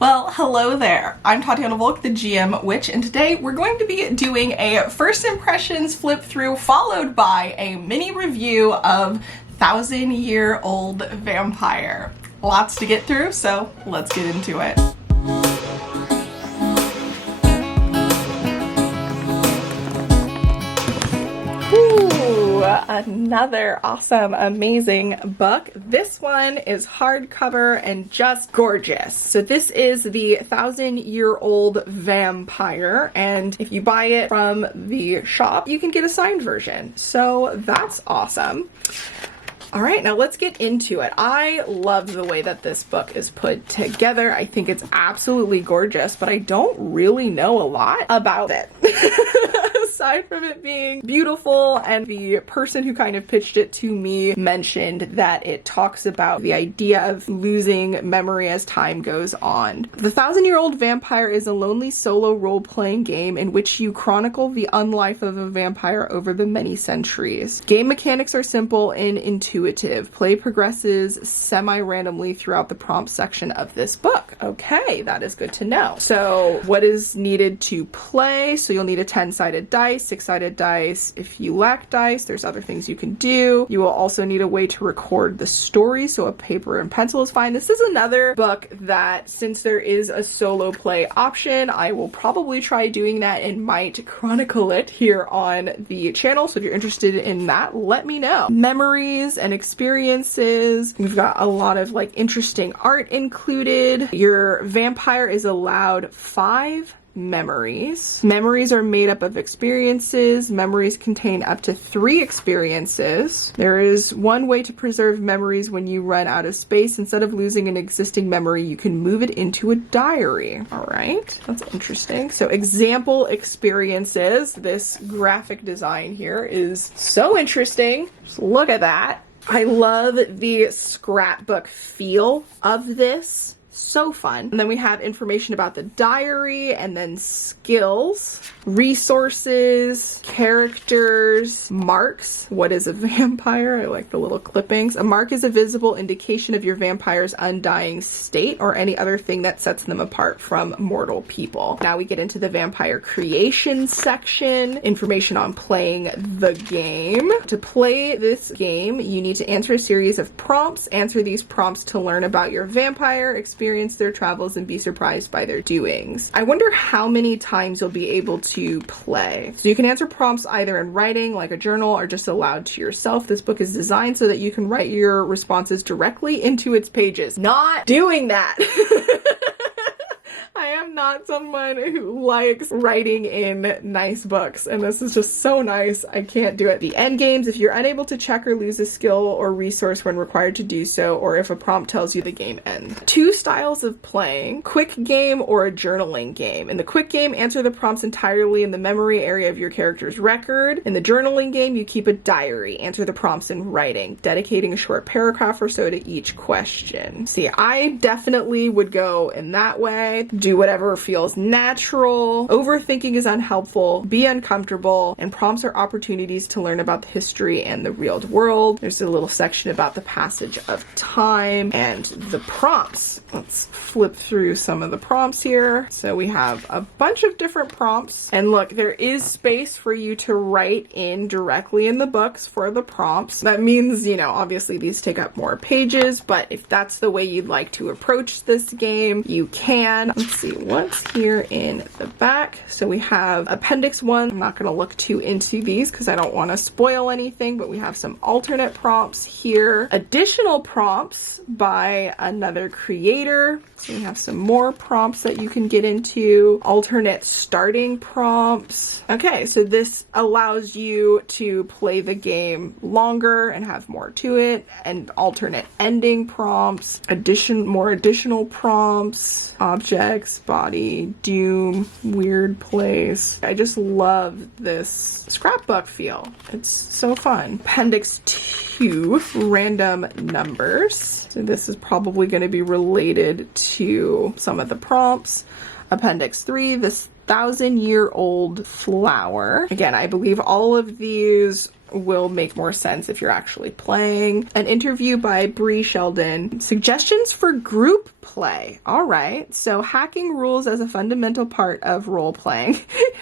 Well, hello there. I'm Tatiana Volk, the GM Witch, and today we're going to be doing a first impressions flip through followed by a mini review of 1,000-Year-Old Vampire. Lots to get through, so let's get into it. Ooh, another awesome, amazing book. This one is hardcover and just gorgeous. So this is the 1,000-Year-Old Vampire, and if you buy it from the shop, you can get a signed version. So that's awesome. All right, now let's get into it. I love the way that this book is put together. I think it's absolutely gorgeous, but I don't really know a lot about it. Aside from it being beautiful, and the person who kind of pitched it to me mentioned that it talks about the idea of losing memory as time goes on. The 1,000-Year-Old Vampire is a lonely solo role-playing game in which you chronicle the unlife of a vampire over the many centuries. Game mechanics are simple and intuitive. Play progresses semi-randomly throughout the prompt section of this book. Okay, that is good to know. So what is needed to play? So you'll need a 10-sided dice, 6-sided dice. If you lack dice, there's other things you can do. You will also need a way to record the story, so a paper and pencil is fine. This is another book that, since there is a solo play option, I will probably try doing that and might chronicle it here on the channel. So if you're interested in that, let me know. Memories and experiences. We've got a lot of like interesting art included. Your vampire is allowed 5 memories. Memories are made up of experiences. Memories contain up to 3 experiences. There is one way to preserve memories when you run out of space. Instead of losing an existing memory, you can move it into a diary. All right, that's interesting. So example experiences. This graphic design here is so interesting. Just look at that. I love the scrapbook feel of this. So fun. And then we have information about the diary, and then skills, resources, characters, marks. What is a vampire? I like the little clippings. A mark is a visible indication of your vampire's undying state or any other thing that sets them apart from mortal people. Now we get into the vampire creation section, information on playing the game. To play this game, you need to answer a series of prompts. Answer these prompts to learn about your vampire, experience their travels, and be surprised by their doings. I wonder how many times you'll be able to play. So you can answer prompts either in writing, like a journal, or just aloud to yourself. This book is designed so that you can write your responses directly into its pages. Not doing that. I am not someone who likes writing in nice books, and this is just so nice. I can't do it. The end games: if you're unable to check or lose a skill or resource when required to do so, or if a prompt tells you the game ends. 2 styles of playing: quick game or a journaling game. In the quick game, answer the prompts entirely in the memory area of your character's record. In the journaling game, you keep a diary. Answer the prompts in writing, dedicating a short paragraph or so to each question. See, I definitely would go in that way. Do whatever feels natural. Overthinking is unhelpful. Be uncomfortable. And prompts are opportunities to learn about the history and the real world. There's a little section about the passage of time and the prompts. Let's flip through some of the prompts here. So we have a bunch of different prompts. And look, there is space for you to write in directly in the books for the prompts. That means, you know, obviously these take up more pages, but if that's the way you'd like to approach this game, you can. Let's see what's here in the back. So we have Appendix 1. I'm not going to look too into these because I don't want to spoil anything, but we have some alternate prompts here. Additional prompts by another creator. So we have some more prompts that you can get into. Alternate starting prompts. Okay, so this allows you to play the game longer and have more to it. And alternate ending prompts. More additional prompts. Objects, body, doom, weird place. I just love this scrapbook feel. It's so fun. Appendix 2, random numbers. So this is probably going to be related to some of the prompts. Appendix 3, this 1,000-year-old flower. Again, I believe all of these will make more sense if you're actually playing. An interview by Bree Sheldon. Suggestions for group play. All right, so hacking rules as a fundamental part of role-playing.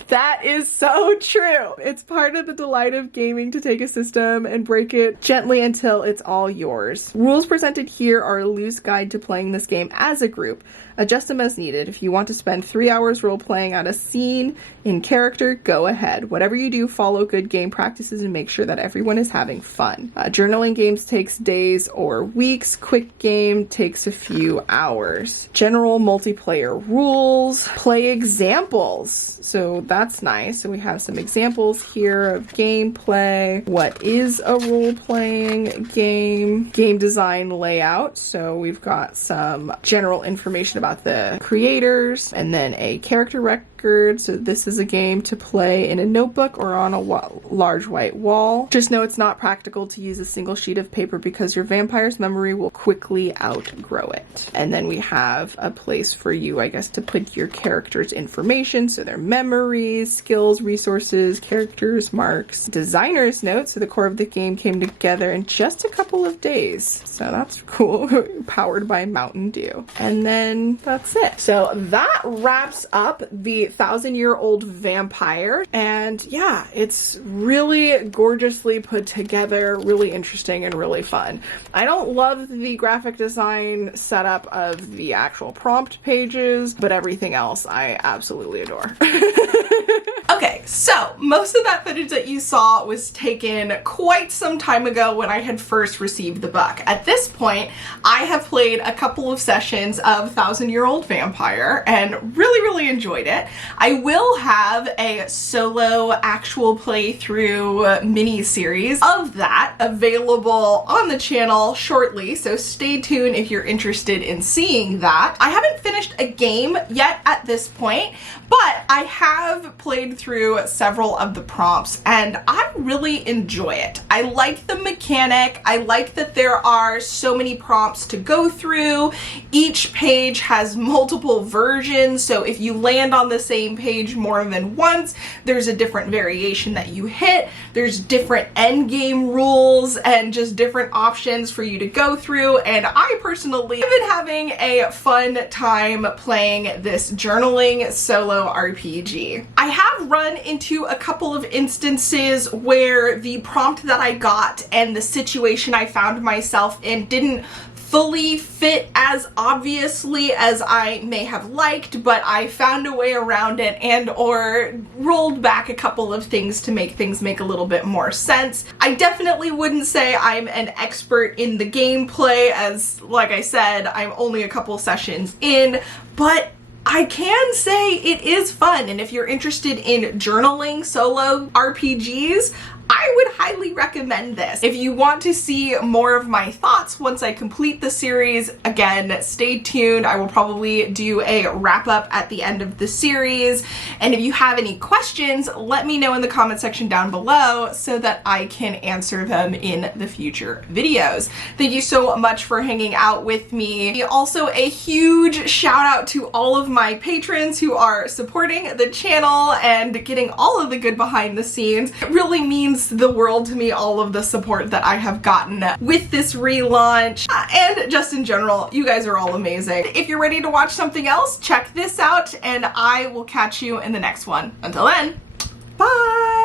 That is so true. It's part of the delight of gaming to take a system and break it gently until it's all yours. Rules presented here are a loose guide to playing this game as a group. Adjust them as needed. If you want to spend 3 hours role-playing out a scene in character, go ahead. Whatever you do, follow good game practices and make sure that everyone is having fun. Journaling games takes days or weeks. Quick game takes a few hours. General multiplayer rules. Play examples. So that's nice. So we have some examples here of gameplay. What is a role-playing game? Game design layout. So we've got some general information about the creators, and then a character record. So this is a game to play in a notebook or on a large white wall. Just know it's not practical to use a single sheet of paper because your vampire's memory will quickly outgrow it. And then we have a place for you, I guess, to put your character's information. So their memories, skills, resources, characters, marks, designer's notes. So the core of the game came together in just a couple of days. So that's cool. Powered by Mountain Dew. And then that's it. So that wraps up the 1,000-year-old vampire. And yeah, it's really gorgeously put together, really interesting and really fun. I don't love the graphic design setup of the actual prompt pages, but everything else I absolutely adore. Okay, so most of that footage that you saw was taken quite some time ago when I had first received the book. At this point, I have played a couple of sessions of 1,000-Year-Old Vampire and really enjoyed it. I will have a solo actual playthrough mini-series of that available on the channel shortly, so stay tuned if you're interested in seeing that. I haven't finished a game yet at this point, but I have played through several of the prompts and I really enjoy it. I like the mechanic. I like that there are so many prompts to go through. Each page has multiple versions, so if you land on the same page more than once, there's a different variation that you hit. There's different end game rules and just different options for you to go through, and I personally have been having a fun time playing this journaling solo RPG. I have run into a couple of instances where the prompt that I got and the situation I found myself in didn't fully fit as obviously as I may have liked, but I found a way around it and or rolled back a couple of things to make things make a little bit more sense. I definitely wouldn't say I'm an expert in the gameplay, as like I said, I'm only a couple sessions in, but I can say it is fun, and if you're interested in journaling solo RPGs, I would highly recommend this. If you want to see more of my thoughts once I complete the series, again, stay tuned. I will probably do a wrap up at the end of the series. And if you have any questions, let me know in the comment section down below so that I can answer them in the future videos. Thank you so much for hanging out with me. Also, a huge shout out to all of my patrons who are supporting the channel and getting all of the good behind the scenes. It really means the world to me, all of the support that I have gotten with this relaunch, and just in general, you guys are all amazing. If you're ready to watch something else, check this out, and I will catch you in the next one. Until then, bye!